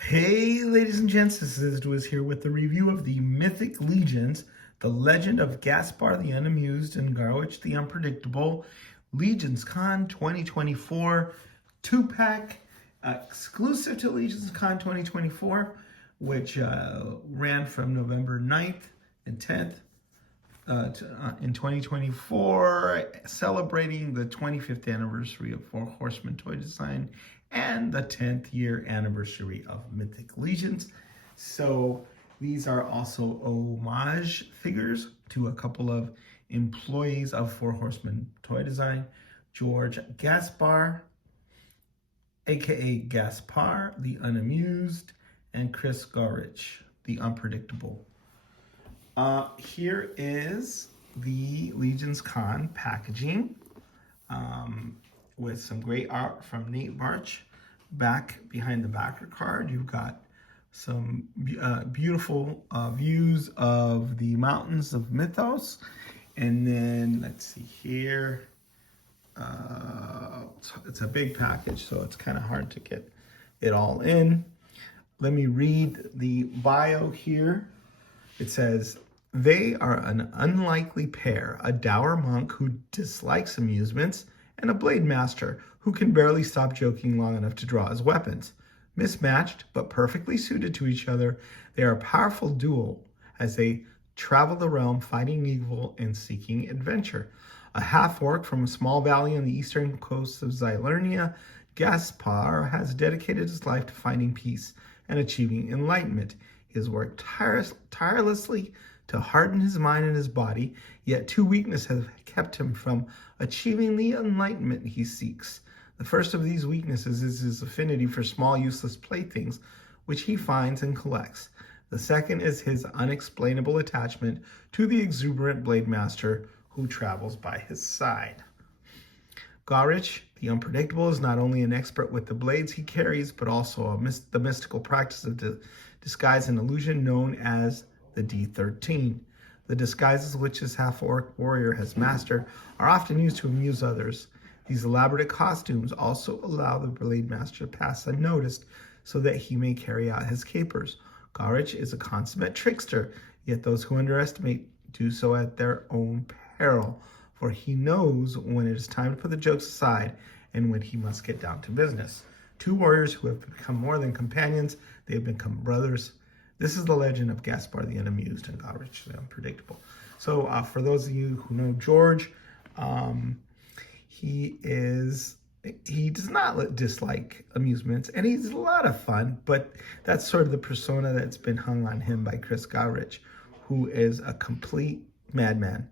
Hey, ladies and gents, this is Wiz here with the review of the Mythic Legions, the Legend of Gaspar the Unamused and Garich the Unpredictable, Legions Con 2024 2-pack exclusive to Legions Con 2024, which ran from November 9th and 10th in 2024, celebrating the 25th anniversary of Four Horsemen toy design and the 10th year anniversary of Mythic Legions. So these are also homage figures to a couple of employees of Four Horsemen toy design, George Gasspar, aka Gasspar, the Unamused, and Chris Garich, the Unpredictable. Here is the Legions Con packaging with some great art from Nate March. Back behind the backer card, you've got some beautiful views of the mountains of Mythos. And then let's see here. It's a big package, so it's kind of hard to get it all in. Let me read the bio here. It says, they are an unlikely pair, a dour monk who dislikes amusements, and a blade master who can barely stop joking long enough to draw his weapons. Mismatched, but perfectly suited to each other, they are a powerful duo as they travel the realm fighting evil and seeking adventure. A half-orc from a small valley on the eastern coast of Zylernia, Gaspar has dedicated his life to finding peace and achieving enlightenment. He has worked tirelessly to harden his mind and his body, yet two weaknesses have kept him from achieving the enlightenment he seeks. The first of these weaknesses is his affinity for small, useless playthings, which he finds and collects. The second is his unexplainable attachment to the exuberant blade master who travels by his side. Garich, the Unpredictable, is not only an expert with the blades he carries, but also the mystical practice of disguise and illusion known as the D13. The disguises which this half-orc warrior has mastered are often used to amuse others. These elaborate costumes also allow the blade master to pass unnoticed so that he may carry out his capers. Garich is a consummate trickster, yet those who underestimate do so at their own peril, for he knows when it is time to put the jokes aside and when he must get down to business. Two warriors who have become more than companions, they have become brothers. This is the legend of Gaspar the Unamused and Gawrychh the Unpredictable. So for those of you who know George, he does not dislike amusements, and he's a lot of fun, but that's sort of the persona that's been hung on him by Chris Garich, who is a complete madman,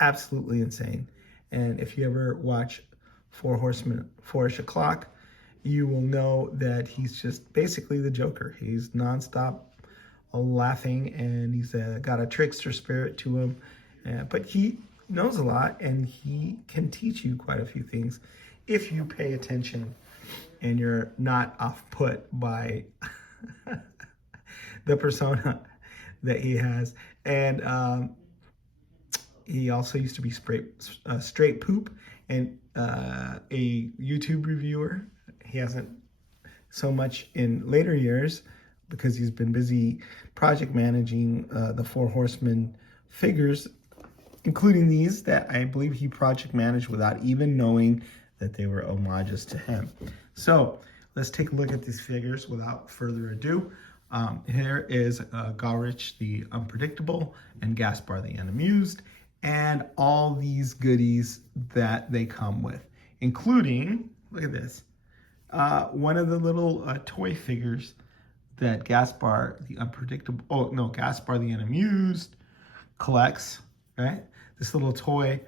absolutely insane. And if you ever watch Four Horsemen, 4-ish o'clock, you will know that he's just basically the Joker. He's nonstop laughing, and he's got a trickster spirit to him, but he knows a lot, and he can teach you quite a few things if you pay attention and you're not off-put by the persona that he has. And he also used to be straight poop and a YouTube reviewer. He hasn't so much in later years because he's been busy project managing the Four Horsemen figures, including these that I believe he project managed without even knowing that they were homages to him. So let's take a look at these figures without further ado. Here is Garich the Unpredictable and Gaspar the Unamused, and all these goodies that they come with, including, look at this, one of the little toy figures that Gaspar the Unpredictable, Gaspar the Unamused collects, right? This little toy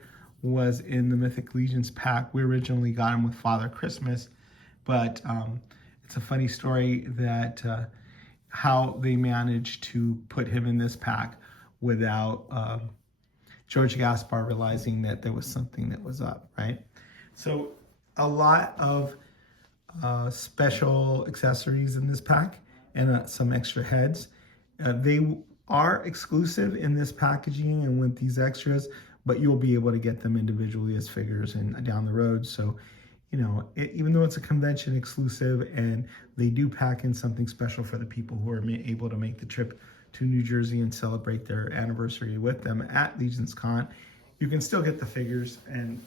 was in the Mythic Legions pack. We originally got him with Father Christmas, but it's a funny story that how they managed to put him in this pack without George Gasspar realizing that there was something that was up, right? So a lot of special accessories in this pack and some extra heads. They are exclusive in this packaging and with these extras, but you'll be able to get them individually as figures and down the road. So you know, even though it's a convention exclusive and they do pack in something special for the people who are able to make the trip to New Jersey and celebrate their anniversary with them at Legion's Con, you can still get the figures, and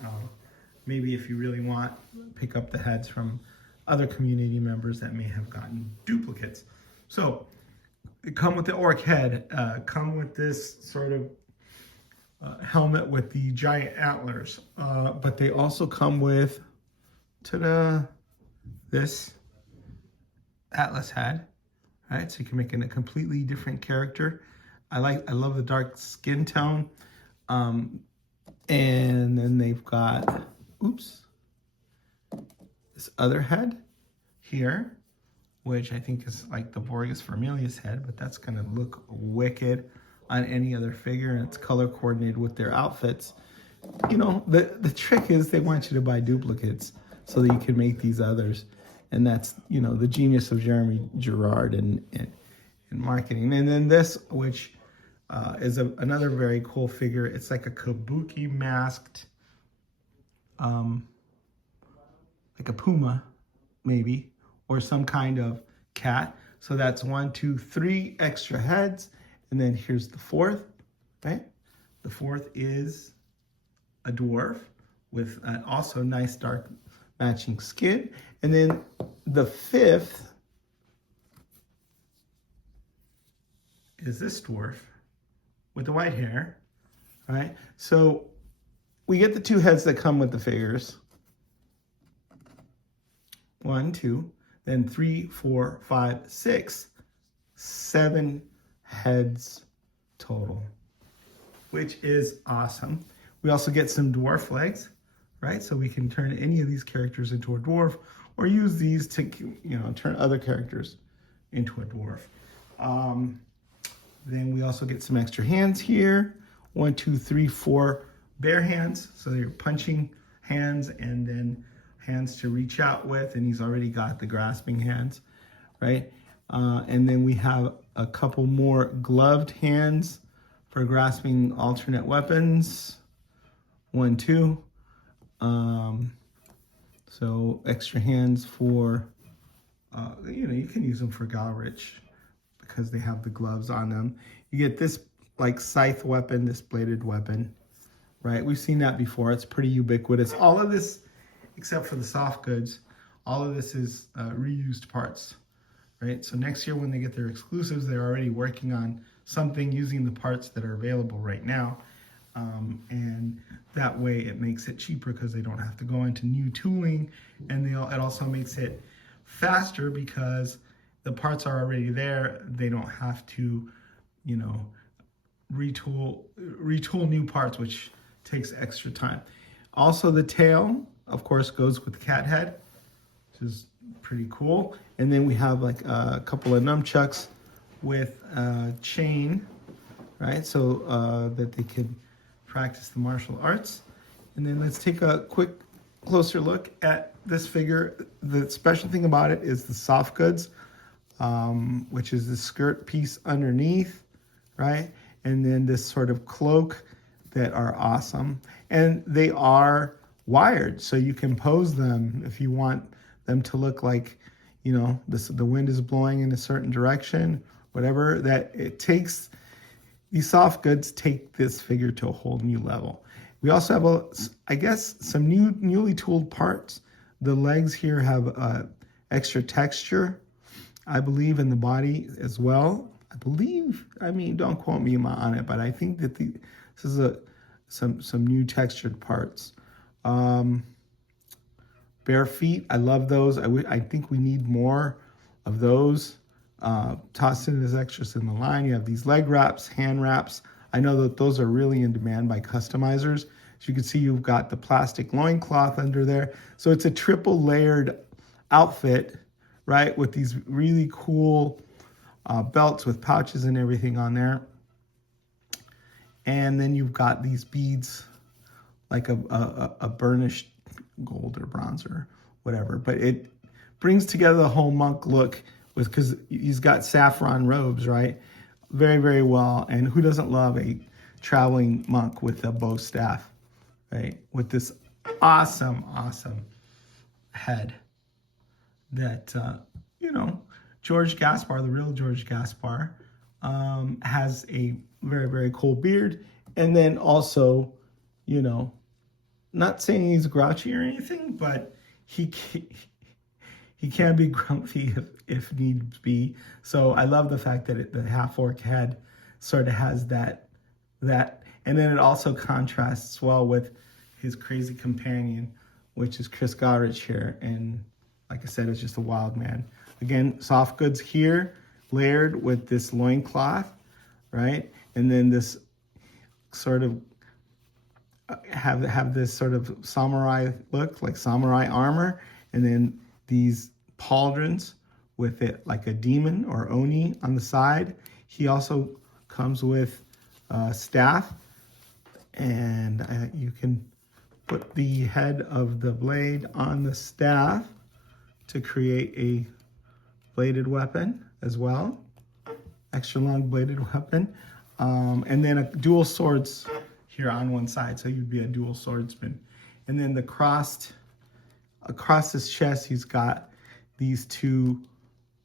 maybe if you really want, pick up the heads from other community members that may have gotten duplicates. So come with the orc head, come with this sort of helmet with the giant antlers, but they also come with this Atlas head, right? So you can make it a completely different character. I love the dark skin tone. And then they've got, this other head here, which I think is like the Borgus Vermilius head, but that's gonna look wicked on any other figure, and it's color coordinated with their outfits. You know, the trick is they want you to buy duplicates so that you can make these others. And that's, you know, the genius of Jeremy Gerard in marketing. And then this, which is another very cool figure. It's like a kabuki masked, like a puma, maybe, or some kind of cat. So that's 1, 2, 3 extra heads. And then here's the fourth, right? The fourth is a dwarf with also nice dark matching skin. And then the fifth is this dwarf with the white hair, right? So we get the 2 heads that come with the figures. 1, 2, then 3, 4, 5, 6, 7 heads total, which is awesome. We also get some dwarf legs, right? So we can turn any of these characters into a dwarf, or use these to, you know, turn other characters into a dwarf. Then we also get some extra hands here. 1, 2, 3, 4 bare hands. So they're punching hands, and then hands to reach out with, and he's already got the grasping hands, right? And then we have a couple more gloved hands for grasping alternate weapons. 1, 2. So extra hands for, you know, you can use them for Gawrychh because they have the gloves on them. You get this like scythe weapon, this bladed weapon, right? We've seen that before. It's pretty ubiquitous. All of this, except for the soft goods, all of this is reused parts, right? So next year when they get their exclusives, they're already working on something using the parts that are available right now. And that way it makes it cheaper because they don't have to go into new tooling, and it also makes it faster because the parts are already there. They don't have to, you know, retool new parts, which takes extra time. Also, the tail, of course, goes with the cat head, which is pretty cool. And then we have like a couple of nunchucks with a chain, right? So that they can practice the martial arts. And then let's take a quick closer look at this figure. The special thing about it is the soft goods, which is the skirt piece underneath, right? And then this sort of cloak that are awesome. And they are wired, so you can pose them if you want them to look like, you know, the wind is blowing in a certain direction, whatever. That it takes, these soft goods take this figure to a whole new level. We also have, I guess, some newly tooled parts. The legs here have extra texture, I believe, in the body as well. I believe, I mean, don't quote me on it, but I think that this is some new textured parts. Bare feet, I love those. I think we need more of those. Tossed in as extras in the line. You have these leg wraps, hand wraps. I know that those are really in demand by customizers. As you can see, you've got the plastic loincloth under there. So it's a triple layered outfit, right? With these really cool belts with pouches and everything on there. And then you've got these beads, like a burnished gold or bronze or whatever. But it brings together the whole monk look, because he's got saffron robes, right? Very, very well. And who doesn't love a traveling monk with a bow staff, right? With this awesome head that, you know, George Gasspar, the real George Gasspar, has a very, very cool beard. And then also, you know, not saying he's grouchy or anything, but he can be grumpy if needs be. So I love the fact that the half-orc head sort of has that, and then it also contrasts well with his crazy companion, which is Chris Garich here. And like I said, it's just a wild man. Again, soft goods here, layered with this loincloth, right? And then this sort of have this sort of samurai look, like samurai armor, and then these pauldrons with it like a demon or oni on the side. He also comes with a staff, and you can put the head of the blade on the staff to create a bladed weapon as well, extra long bladed weapon, and then a dual swords here on one side, so you'd be a dual swordsman. And then across his chest, he's got these two,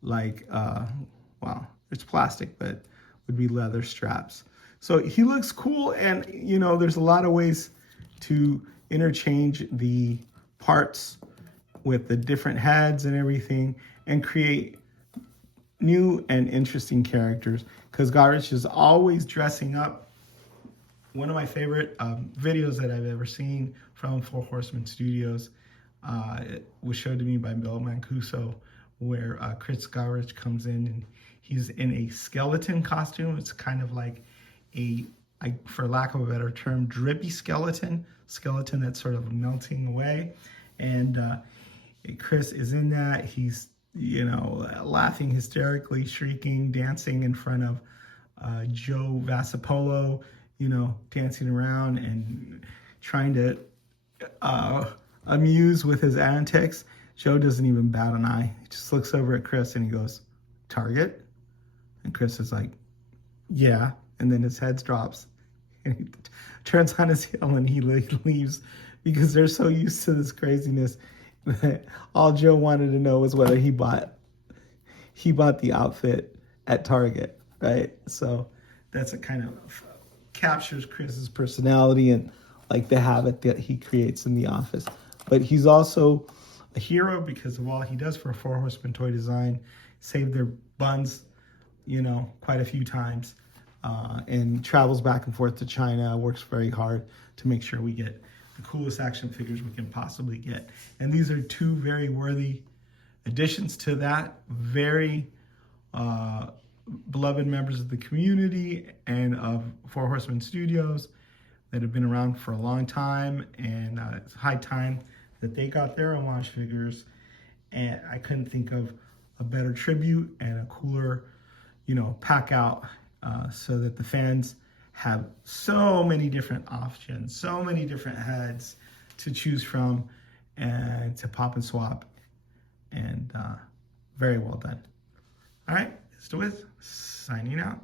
like, well, it's plastic, but would be leather straps. So he looks cool, and, you know, there's a lot of ways to interchange the parts with the different heads and everything and create new and interesting characters, because Garich is always dressing up. One of my favorite videos that I've ever seen from Four Horsemen Studios, it was showed to me by Bill Mancuso, where Chris Garich comes in and he's in a skeleton costume. It's kind of like for lack of a better term, drippy skeleton that's sort of melting away. And Chris is in that. He's, you know, laughing hysterically, shrieking, dancing in front of Joe Vassapolo, you know, dancing around and trying to amuse with his antics. Joe doesn't even bat an eye. He just looks over at Chris and he goes, "Target?" And Chris is like, "Yeah." And then his head drops and he turns on his heel and he leaves, because they're so used to this craziness that all Joe wanted to know was whether he bought the outfit at Target, right? So that's a kind of captures Chris's personality and like the habit that he creates in the office. But he's also a hero because of all he does for a Four Horsemen toy design. Saved their buns, you know, quite a few times, and travels back and forth to China, works very hard to make sure we get the coolest action figures we can possibly get. And these are two very worthy additions to that. Very beloved members of the community and of Four Horsemen Studios that have been around for a long time, and it's high time that they got their own launch figures. And I couldn't think of a better tribute and a cooler, you know, pack out, so that the fans have so many different options, so many different heads to choose from and to pop and swap. And very well done. All right, it's the Wiz signing out.